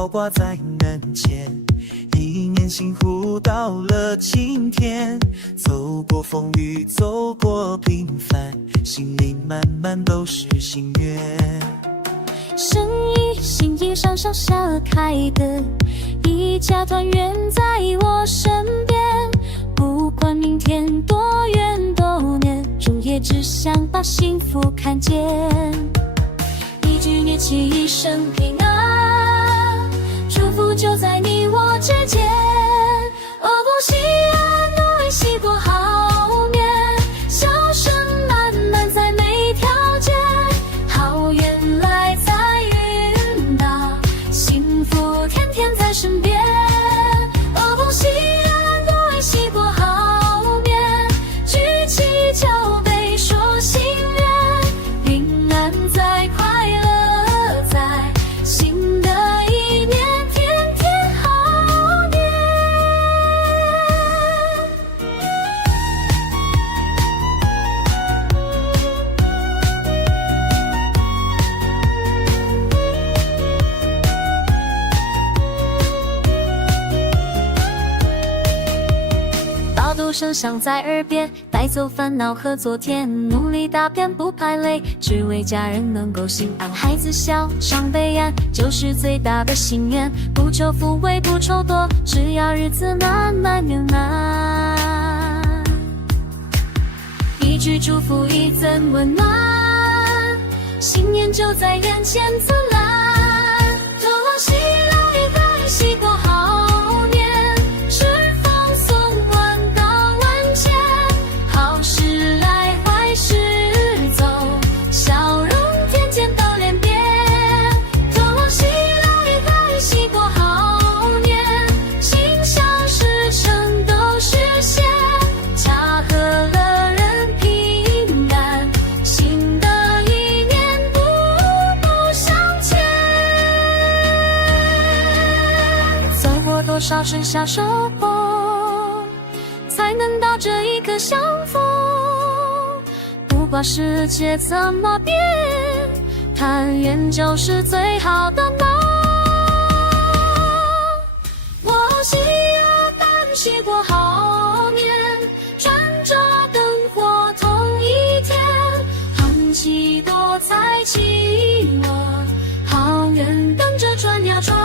倒挂在门前，一年幸福到了今天。走过风雨，走过平凡，心里满满都是心愿。心意上上下开的一家团圆在我身边，不管明天多远多年，终也只想把幸福看见。一句念起一声平安，祝福就在你我之间。哦，不喜安诺喜过好年，笑声满满在每条街，好缘来在云大，幸福天天在身边。哦，不喜安诺喜过好年，举起酒杯说心愿，平安在，快乐在，新的一年天天好年。爆竹声响在耳边，带走烦恼和昨天，努力打拼不怕累，只为家人能够心安。孩子笑，长辈安，就是最大的心愿，不求富贵不求多，只要日子慢慢圆满。一句祝福一赠温暖，新年就在眼前灿烂。多喜来来，喜过好年，是风送万到万千，好事来坏事走，笑容天天到脸边。多喜来来，喜过好年，心想事成都实现，家和乐人平安，新的一年步步向前。走过多少春夏收获，才能到这一刻相逢。不管世界怎么变，团圆就是最好的梦。我喜啊但喜过好年，穿着灯火同一天，很喜多彩起落，好运等着转呀转。